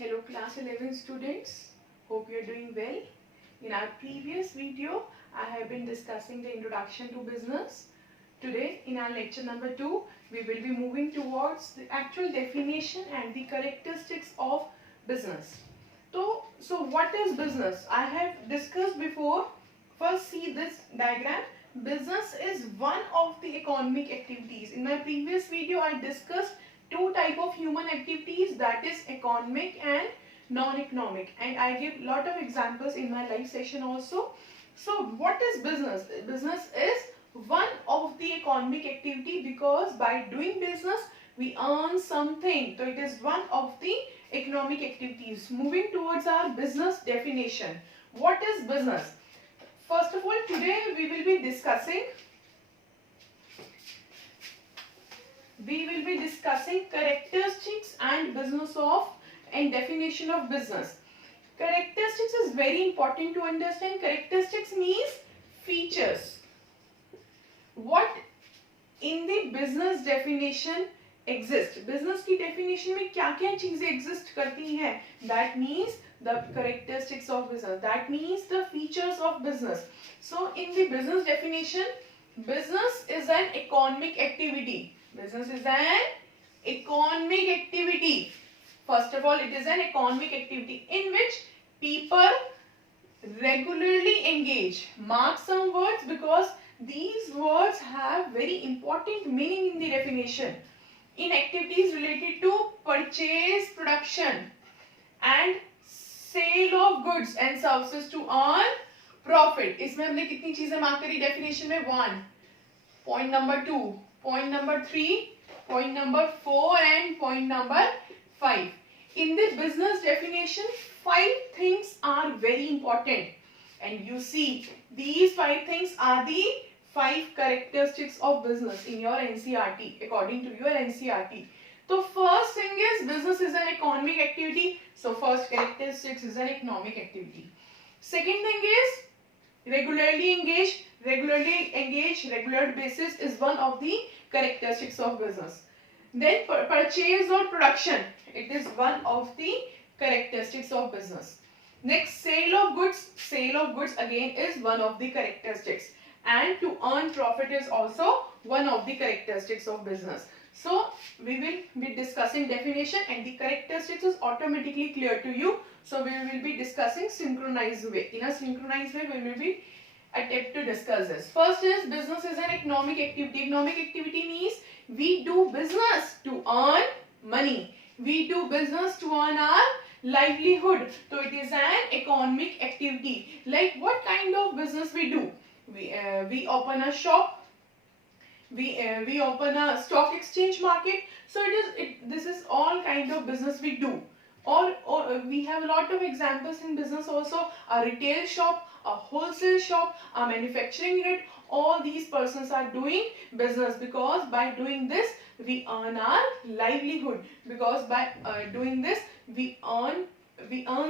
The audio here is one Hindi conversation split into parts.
Hello class 11 students, hope you are doing well. In our previous video, I have been discussing the introduction to business. Today in our lecture number 2, we will be moving towards the actual definition and the characteristics of business. So what is business? I have discussed before. First see this diagram. Business is one of the economic activities. In my previous video, I discussed two type of human activities, that is economic and non-economic, and I give lot of examples in my live session also. So what is business? Business is one of the economic activity because by doing business we earn something. So it is one of the economic activities. Moving towards our business definition. What is business? First of all, today we will be discussing characteristics and definition of business. Characteristics is very important to understand. Characteristics means features. What in the business definition exist? Business की definition में क्या क्या चीजें exist करती हैं? That means the characteristics of business. That means the features of business. So in the business definition, business is an economic activity. Business is an economic activity. First of all, it is an economic activity in which people regularly engage. Mark some words because these words have very important meaning in the definition. In activities related to purchase, production and sale of goods and services to earn profit. इसमें हमने कितनी चीजें मार्क करी डेफिनेशन में? 1. Point number 2, point number 3, point number 4 and point number 5. In the business definition, 5 things are very important, and you see these 5 things are the 5 characteristics of business in your NCERT, according to your NCERT. So first thing is business is an economic activity. So first characteristics is an economic activity. Second thing is regularly engage. Regular basis is one of the characteristics of business. Then purchase or production, it is one of the characteristics of business. Next, sale of goods again is one of the characteristics, and to earn profit is also one of the characteristics of business. So we will be discussing definition, and the characteristics is automatically clear to you. So we will be discussing synchronized way. In a synchronized way we will be attempt to discuss this. First is business is an economic activity. Economic activity means we do business to earn money. We do business to earn our livelihood. So it is an economic activity. Like what kind of business we do? We open a shop. We open a stock exchange market. So this is all kind of business we do. Or we have a lot of examples in business also. A retail shop, a wholesale shop, a manufacturing unit. All these persons are doing business because by doing this we earn our livelihood. Because by doing this we earn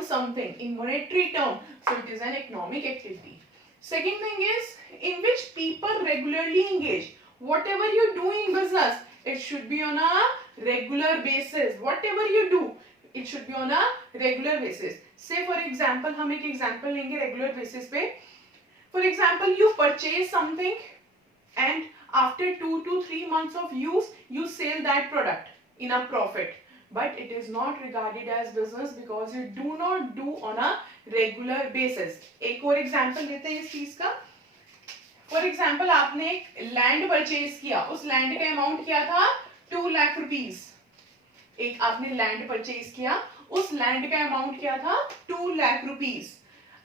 something in monetary term. So it is an economic activity. Second thing is in which people regularly engage. Whatever you do in business, it should be on a regular basis. Whatever you do, it should be on a regular basis. Say for example, हम एक example लेंगे regular basis पे. For example, you purchase something and after 2 to 3 months of use, you sell that product in a profit. But it is not regarded as business because you do not do on a regular basis. एक और example लेते हैं इस चीज का. For example, आपने एक land purchase किया. उस land का amount क्या था? 2 lakh rupees. एक आपने लैंड परचेज किया, उस लैंड का अमाउंट क्या था? 2 lakh rupees.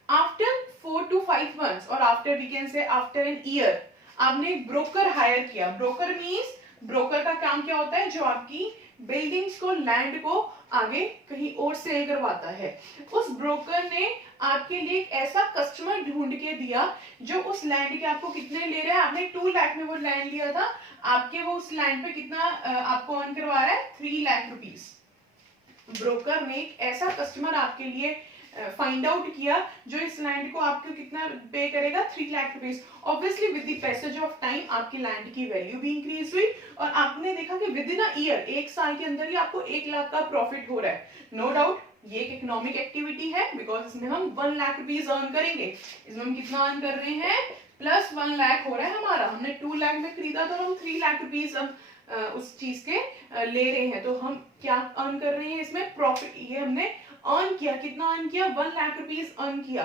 After 4 to 5 months और after we can say after an year आपने एक ब्रोकर हायर किया. ब्रोकर मींस ब्रोकर का काम क्या होता है? जो आपकी बिल्डिंग्स को, लैंड को आगे कहीं और सेल करवाता है. उस ब्रोकर ने आपके लिए एक ऐसा कस्टमर ढूंढ के दिया जो उस लैंड के आपको कितने ले रहा है? आपने 2 लाख में वो लैंड लिया था, आपके वो उस लैंड पे कितना आपको अर्न करवा रहा है? 3 लाख रुपीस. ब्रोकर ने एक ऐसा कस्टमर आपके लिए फाइंड आउट किया जो इस लैंड को आपको कितना पे करेगा, 3 lakh rupees. Obviously with the passage of time आपकी लैंड की वैल्यू भी इंक्रीज हुई और आपने देखा कि विद इन अ ईयर, 1 साल के अंदर ही आपको 1 लाख का प्रॉफिट हो रहा है। नो डाउट ये एक इकोनॉमिक एक्टिविटी है बिकॉज इसमें हम 1 लाख रुपीज अर्न करेंगे। इसमें हम कितना अर्न कर रहे हैं, प्लस 1 लाख हो रहा है हमारा। हमने 2 लाख में खरीदा तो हम 3 लाख रुपीज अब उस चीज के ले रहे हैं, तो हम क्या अर्न कर रहे हैं इसमें, प्रॉफिट। ये हमने अर्न किया, कितना अर्न किया, 1 लाख रुपीज अर्न किया।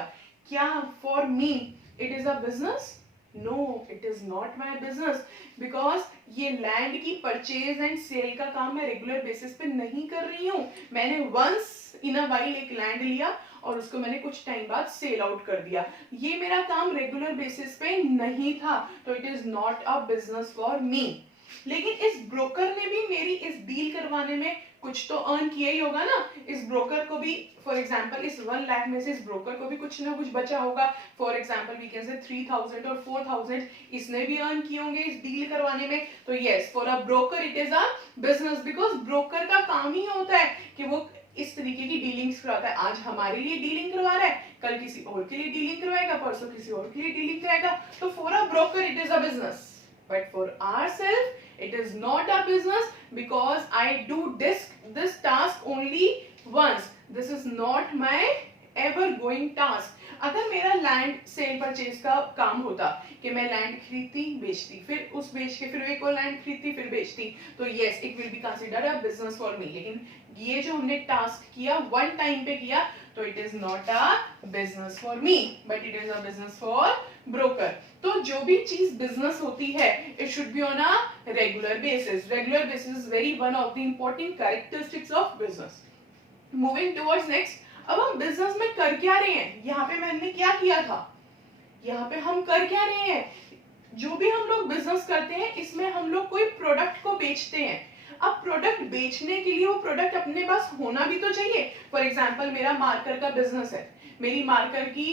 क्या for me it is a business? No, it is not my business because ये लैंड की परचेज एंड सेल का काम मैं रेगुलर बेसिस पे नहीं कर रही हूँ। मैंने वंस इन अ वाइल एक लैंड लिया और उसको मैंने कुछ टाइम बाद सेल आउट कर दिया। ये मेरा काम रेगुलर बेसिस पे नहीं था, तो it is not a business for me. लेकिन इस ब्रोकर ने भी मेरी इस डील करवाने में कुछ तो अर्न किया ही होगा ना। इस ब्रोकर को भी फॉर एग्जांपल इस 1 लाख में से इस ब्रोकर को भी कुछ ना कुछ बचा होगा। फॉर एग्जांपल वी कैन से 3000 और 4000 इसने भी अर्न किए होंगे इस डील करवाने में। तो yes, for a broker it is a business because broker का काम ही होता है कि वो इस तरीके की डीलिंग्स करवाता है। आज हमारे लिए डीलिंग करवा रहा है, कल किसी और के लिए डीलिंग करवाएगा, परसों किसी और के लिए डीलिंग कराएगा। तो for a broker it is a business, but for ourselves it is not a business because I do this task only once. This is not my ever going task. अगर मेरा लैंड सेल परचेज का काम होता कि मैं लैंड खरीदती बेचती, फिर उस बेच के फिर एक और लैंड खरीदती फिर बेचती, तो yes it will be considered a business for me. लेकिन ये जो हमने टास्क किया वन टाइम पे किया, तो it is not a business for me but it is a business for broker. तो जो भी चीज बिजनेस होती है it should be on a regular basis. Regular basis is very one of the important characteristics of business. Moving towards next, अब हम बिजनेस में कर क्या रहे हैं, यहाँ पे मैंने क्या किया था, यहाँ पे हम कर क्या रहे हैं। जो भी हम लोग बिजनेस करते हैं इसमें हम लोग कोई प्रोडक्ट को बेचते हैं। अब प्रोडक्ट बेचने के लिए वो प्रोडक्ट अपने पास होना भी तो चाहिए। फॉर एग्जांपल मेरा मार्कर का बिजनेस है, मेरी मार्कर की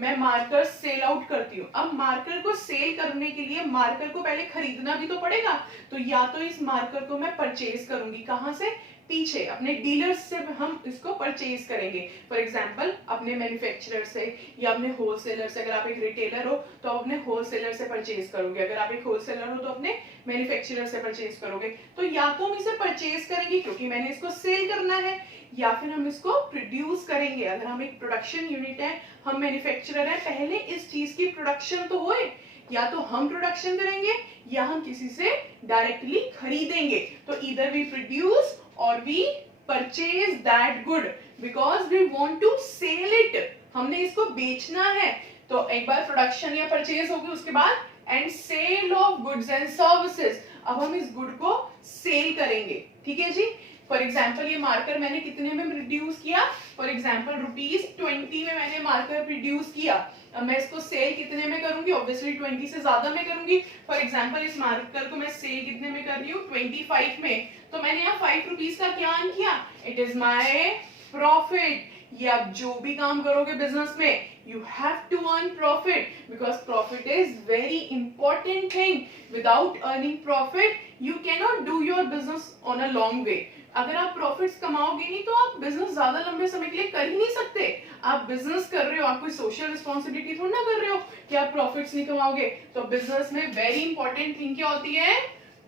मैं मार्कर सेल आउट करती हूँ। अब मार्कर को सेल करने के लिए मार्कर को पहले खरीदना भी तो पड़ेगा, तो या तो इस मार्कर को मैं परचेज करूंगी, कहाँ से, पीछे अपने डीलर्स से हम इसको परचेज करेंगे। फॉर एग्जांपल अपने मैन्युफैक्चरर से या अपने होलसेलर से। अगर आप एक रिटेलर हो तो आप अपने होलसेलर से परचेज करोगे, अगर आप एक होलसेलर हो तो अपने मैन्युफैक्चरर से परचेज करोगे। तो या तो हम इसे परचेज करेंगे क्योंकि मैंने इसको सेल करना है, या फिर हम इसको प्रोड्यूस करेंगे। अगर हम एक प्रोडक्शन यूनिट है, हम मैन्युफैक्चरर है, पहले इस चीज की प्रोडक्शन तो होए, या तो हम प्रोडक्शन करेंगे या हम किसी से डायरेक्टली खरीदेंगे। तो ईदर वी प्रोड्यूस और we purchase that good because we want to sell it. हमने इसको बेचना है, तो एक बार प्रोडक्शन या परचेज होगी, उसके बाद and sale of goods and services. अब हम इस गुड को सेल करेंगे, ठीक है जी। फॉर एग्जाम्पल ये मार्कर मैंने कितने में प्रोड्यूस किया, फॉर एग्जाम्पल ₹20 में मैंने मार्कर प्रोड्यूस किया। अब मैं इसको सेल कितने में करूंगी, ऑब्वियसली 20 से ज्यादा में करूंगी। फॉर एग्जाम्पल इस मार्कर को मैं सेल कितने में कर रही हूँ, 25 में। तो मैंने यहाँ ₹5 का क्या अर्न किया, इट इज माई प्रॉफिट। ये आप जो भी काम करोगे बिजनेस में, you have to earn profit because profit is very important thing. Without earning profit, you cannot do your business on a long way. अगर आप प्रॉफिट्स कमाओगे नहीं तो आप बिजनेस ज्यादा लंबे समय के लिए कर ही नहीं सकते। आप बिजनेस कर रहे हो, आप कोई सोशल रिस्पॉन्सिबिलिटी थोड़ा ना कर रहे हो कि आप प्रॉफिट्स नहीं कमाओगे। तो बिजनेस में वेरी इंपॉर्टेंट थिंग क्या होती है,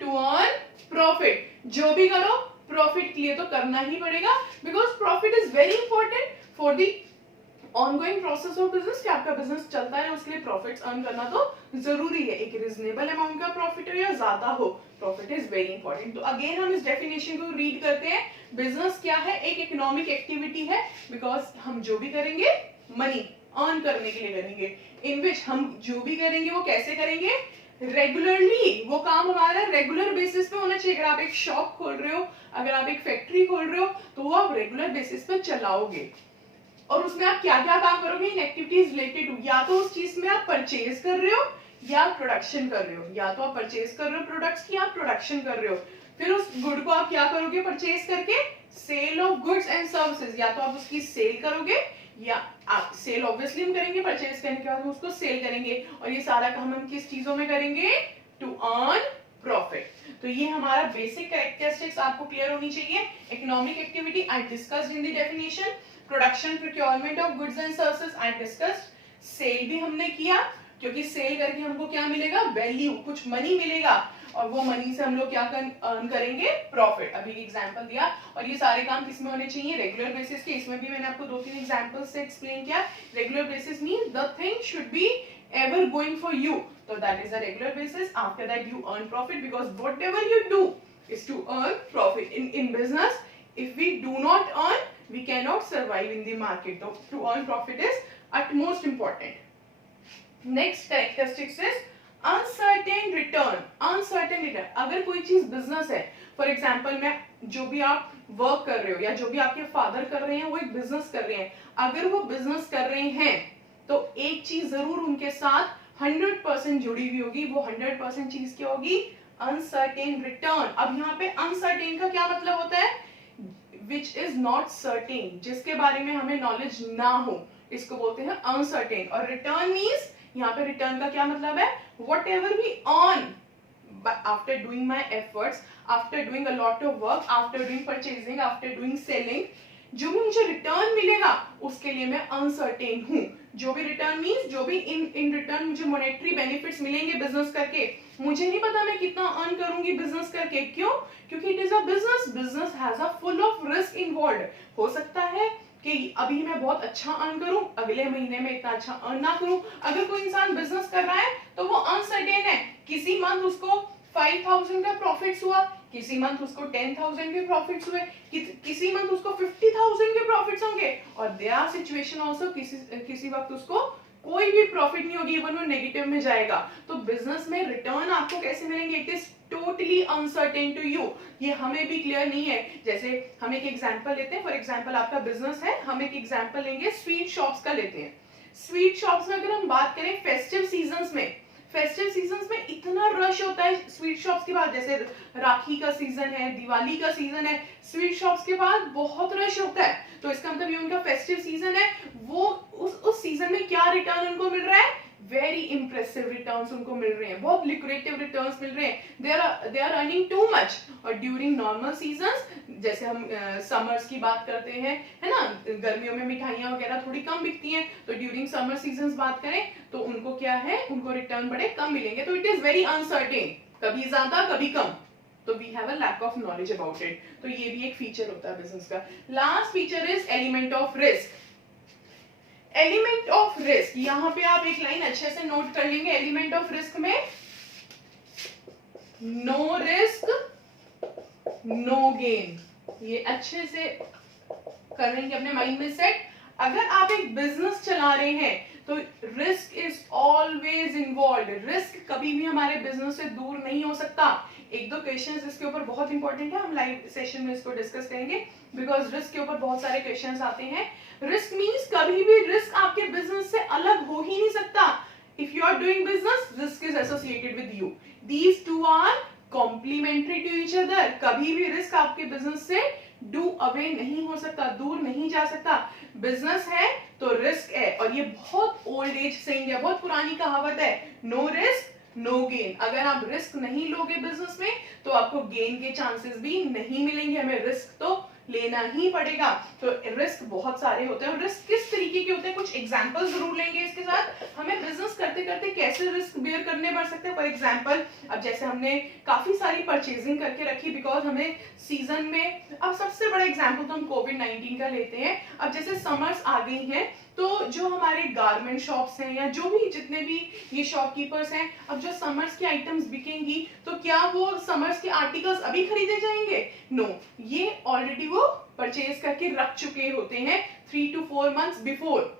टू अर्न प्रॉफिट। जो भी करो प्रॉफिट के लिए तो करना ही पड़ेगा because profit is very important for the ongoing process of business. कि आपका बिजनेस चलता है उसके लिए प्रॉफिट्स अर्न करना तो जरूरी है। एक रीजनेबल अमाउंट का प्रॉफिट हो या ज्यादा हो, प्रॉफिट इज वेरी इंपॉर्टेंट। तो अगेन हम इस डेफिनेशन को रीड करते हैं। बिजनेस क्या है, एक इकोनॉमिक एक्टिविटी है बिकॉज हम जो भी करेंगे मनी अर्न करने के लिए करेंगे, इन विच हम जो भी करेंगे वो कैसे करेंगे, रेगुलरली। वो काम हमारा रेगुलर बेसिस पे होना चाहिए। अगर आप एक शॉप खोल रहे हो, अगर आप एक फैक्ट्री खोल रहे हो, तो वो आप रेगुलर बेसिस पे चलाओगे। और उसमें आप क्या क्या काम करोगे, इन एक्टिविटीज रिलेटेड टू, या तो उस चीज में आप परचेज कर रहे हो या प्रोडक्शन कर रहे हो। या तो आप परचेज कर रहे हो प्रोडक्ट्स की, आप प्रोडक्शन कर रहे हो। फिर उस गुड को आप क्या करोगे परचेज करके, sale of goods and services. या तो आप उसकी सेल करोगे, या आप सेल ऑब्वियसली हम करेंगे, परचेज करने के बाद हम उसको सेल करेंगे। और ये सारा काम हम किस चीजों में करेंगे, टू अर्न प्रॉफिट। तो ये हमारा बेसिक कैरेक्टरिस्टिक्स आपको क्लियर होनी चाहिए। Economic activity I discussed in the definition. Production procurement of goods and services I discussed. Sale भी हमने किया, क्योंकि सेल करके हमको क्या मिलेगा, वैल्यू, कुछ मनी मिलेगा, और वो मनी से हम लोग क्या अर्न करेंगे, प्रॉफिट. अभी एग्जांपल दिया. और ये सारे काम किस में होने चाहिए, रेगुलर बेसिस के. इसमें भी मैंने आपको 2-3 एग्जांपल्स से एक्सप्लेन किया. Regular basis means the thing should be ever going for you, so that is a regular basis. After that you earn profit, because whatever you do is to earn profit. In business, if we do not earn, we cannot survive in the market. So to earn profit is utmost important. Next characteristics is uncertain return. Uncertain return. अगर कोई चीज बिजनेस है, फॉर एग्जाम्पल मैं, जो भी आप वर्क कर रहे हो या जो भी आपके फादर कर रहे हैं वो एक बिजनेस कर रहे हैं. अगर वो बिजनेस कर रहे हैं तो एक चीज जरूर उनके साथ 100% जुड़ी हुई होगी. वो 100% चीज क्या होगी, अनसर्टेन रिटर्न. अब यहाँ पे अनसर्टेन का क्या मतलब होता है, विच इज नॉट सर्टेन, जिसके बारे में हमें नॉलेज ना हो, इसको बोलते हैं अनसर्टेन. और रिटर्न मीन्स, यहाँ पे रिटर्न का क्या मतलब है, whatever we earn after doing my efforts, after doing a lot of work, after doing purchasing, after doing selling, जो भी मुझे रिटर्न मिलेगा उसके लिए मैं अनसर्टेन हूँ. जो भी रिटर्न मींस, जो भी इन रिटर्न मुझे मॉनेटरी बेनिफिट्स मिलेंगे बिजनेस करके, मुझे नहीं पता मैं कितना अर्न करूंगी बिजनेस करके. क्यों, क्योंकि it is a business. Business has a full of risk involve. हो सकता है कि अभी मैं बहुत अच्छा अर्न करूं, अगले महीने में इतना अच्छा अर्न ना करूं. अगर कोई इंसान बिजनेस कर रहा है तो वो अनसर्टेन है. किसी मंथ उसको 5,000 का प्रॉफिट्स हुआ, किसी मंथ उसको 10,000 के प्रॉफिट्स हुए, किसी मंथ उसको 50,000 के प्रॉफिट्स होंगे. और देयर सिचुएशन आल्सो किसी वक्त उसको कोई भी प्रॉफिट नहीं होगी, इवन वो नेगेटिव में जाएगा. तो बिजनेस में रिटर्न आपको कैसे मिलेंगे, it is totally uncertain to you. ये हमें भी क्लियर नहीं है. जैसे हम एक एग्जांपल लेते हैं. फॉर एग्जांपल आपका बिजनेस है, हम एक एग्जांपल लेंगे स्वीट शॉप्स का लेते हैं. स्वीट शॉप्स में अगर हम बात करें फेस्टिव सीजन्स में, फेस्टिव सीजन्स में इतना रश होता है स्वीट शॉप्स के बाद. जैसे राखी का सीजन है, दिवाली का सीजन है, स्वीट शॉप्स के बाद बहुत रश होता है. तो इसका मतलब ये उनका फेस्टिव सीजन है. वो उस सीजन में क्या रिटर्न उनको मिल रहा है, वेरी इंप्रेसिव रिटर्न्स उनको मिल रहे हैं, बहुत लिक्रेटिव रिटर्न्स मिल रहे हैं. They are earning too much. और ड्यूरिंग नॉर्मल सीजन्स, जैसे हम समर्स की बात करते हैं, है ना, गर्मियों में मिठाइयां वगैरह थोड़ी कम बिकती हैं, तो ड्यूरिंग समर सीजन्स बात करें तो उनको क्या है, उनको रिटर्न बड़े कम मिलेंगे. तो इट इज वेरी अनसर्टेन, कभी ज्यादा कभी कम. तो we have a lack of knowledge about it. तो ये भी एक फीचर होता है बिजनेस का. Last feature is element of risk. Element of risk, यहां पे आप एक लाइन अच्छे से नोट कर लेंगे. एलिमेंट ऑफ रिस्क में नो रिस्क नो गेन, ये अच्छे से कर लेंगे अपने माइंड में सेट. अगर आप एक बिजनेस चला रहे हैं तो risk is always involve. Risk कभी भी हमारे बिजनेस से दूर नहीं हो सकता. एक दो क्वेश्चंस इसके ऊपर बहुत इंपॉर्टेंट है, हम लाइव सेशन में इसको डिस्कस करेंगे, बिकॉज रिस्क के ऊपर बहुत सारे क्वेश्चंस आते हैं. रिस्क मींस कभी भी रिस्क आपके बिजनेस से अलग हो ही नहीं सकता. If you are doing business, risk is associated with you. These two are complementary to each other. कभी भी रिस्क आपके बिजनेस से डू अवे नहीं हो सकता, दूर नहीं जा सकता. बिजनेस है तो रिस्क है. और ये बहुत ओल्ड एज सेइंग है, बहुत पुरानी कहावत है, नो रिस्क नो गेन. अगर आप रिस्क नहीं लोगे बिजनेस में तो आपको गेन के चांसेस भी नहीं मिलेंगे. हमें रिस्क तो लेना ही पड़ेगा. तो रिस्क बहुत सारे होते हैं. और रिस्क किस तरीके के होते हैं, कुछ एग्जांपल जरूर लेंगे इसके साथ. हमें बिजनेस करते करते कैसे रिस्क बेयर करने पड़ सकते हैं. फॉर एग्जांपल, अब जैसे हमने काफी सारी परचेजिंग करके रखी, बिकॉज हमें सीजन में, अब सबसे बड़ा एग्जांपल तो हम कोविड-19 का लेते हैं. अब जैसे समर्स आ गई हैं, तो जो हमारे गारमेंट शॉप्स हैं या जो भी जितने भी ये शॉपकीपर्स हैं, अब जो समर्स की आइटम्स बिकेंगी तो क्या वो समर्स के आर्टिकल्स अभी खरीदे जाएंगे? नो, ये ऑलरेडी वो परचेज करके रख चुके होते हैं 3 to 4 months बिफोर.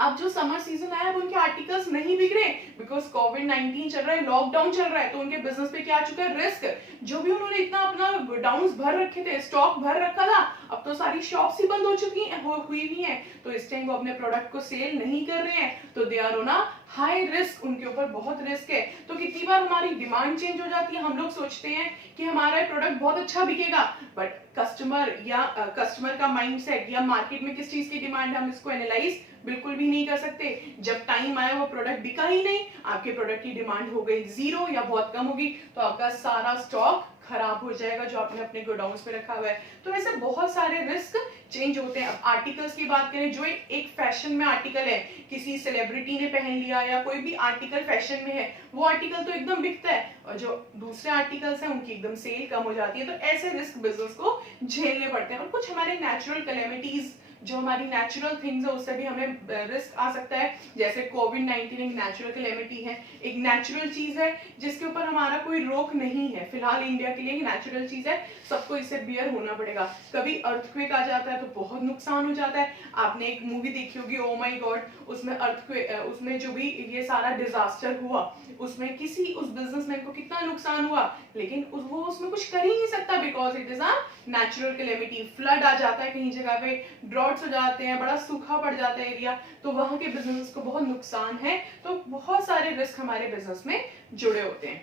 अब जो समर सीजन आया, अब उनके आर्टिकल्स नहीं बिक रहे बिकॉज कोविड-19 चल रहा है, लॉकडाउन चल रहा है. तो उनके बिजनेस पे क्या आ चुका है, रिस्क. जो भी उन्होंने इतना अपना गोडाउन्स भर रखे थे, स्टॉक भर रखा था, अब तो सारी शॉप्स ही बंद हो चुकी हैं, हुई भी हैं. तो इस टाइम वो अपने प्रोडक्ट को सेल नहीं कर रहे हैं. तो they are on a high risk, उनके ऊपर बहुत रिस्क है. तो कितनी बार हमारी डिमांड चेंज हो जाती है. हम लोग सोचते हैं कि हमारा प्रोडक्ट बहुत अच्छा बिकेगा, बट कस्टमर या कस्टमर का माइंडसेट या मार्केट में किस चीज की डिमांड है, हम इसको एनालाइज बिल्कुल भी नहीं कर सकते। जब टाइम आया वो प्रोडक्ट बिका ही नहीं, आपके प्रोडक्ट की डिमांड हो गई जीरो या बहुत कम होगी, तो आपका सारा स्टॉक खराब हो जाएगा जो आपने अपने गोडाउन्स पे रखा हुआ है। तो ऐसे बहुत सारे रिस्क चेंज होते हैं। अब आर्टिकल्स की बात करें, जो एक फैशन में आर्टिकल है, किसी सेलिब्रिटी ने पहन लिया या कोई भी आर्टिकल फैशन में है, वो आर्टिकल तो एकदम बिकता है, और जो दूसरे आर्टिकल्स हैं उनकी एकदम सेल कम हो जाती है। तो ऐसे रिस्क बिजनेस को झेलने पड़ते हैं। और कुछ हमारे नेचुरल कैलेमिटीज, जो हमारी नेचुरल थिंग्स है, उससे भी हमें रिस्क आ सकता है। जैसे कोविड-19 एक नेचुरल कैलेमिटी है, एक नेचुरल चीज है जिसके ऊपर हमारा कोई रोक नहीं है। फिलहाल इंडिया के लिए एक नेचुरल चीज है, सबको इसे बियर होना पड़ेगा। कभी अर्थक्वेक आ जाता है तो बहुत नुकसान हो जाता है। आपने एक मूवी देखी होगी ओ माय गॉड, उसमें अर्थक्वेक, उसमें जो भी ये सारा डिजास्टर हुआ, उसमें किसी उस बिजनेसमैन को कितना नुकसान हुआ, लेकिन वो उसमें कुछ कर ही नहीं सकता, because it is a natural calamity. Flood आ जाता है कहीं जगह पे, ड्रॉट्स हो जाते हैं, बड़ा सूखा पड़ जाता है एरिया, तो वहां के बिजनेस को बहुत नुकसान है। तो बहुत सारे रिस्क हमारे बिजनेस में जुड़े होते हैं।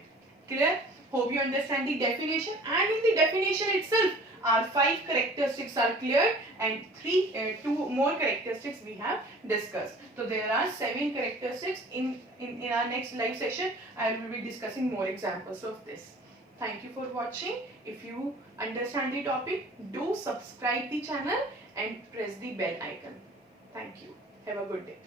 Clear? Hope you understand the definition, and in the definition itself our 5 characteristics are cleared, and 2 more characteristics we have discussed. So there are 7 characteristics. In our next live session I will be discussing more examples of this. Thank you for watching. If you understand the topic, do subscribe the channel and press the bell icon. Thank you. Have a good day.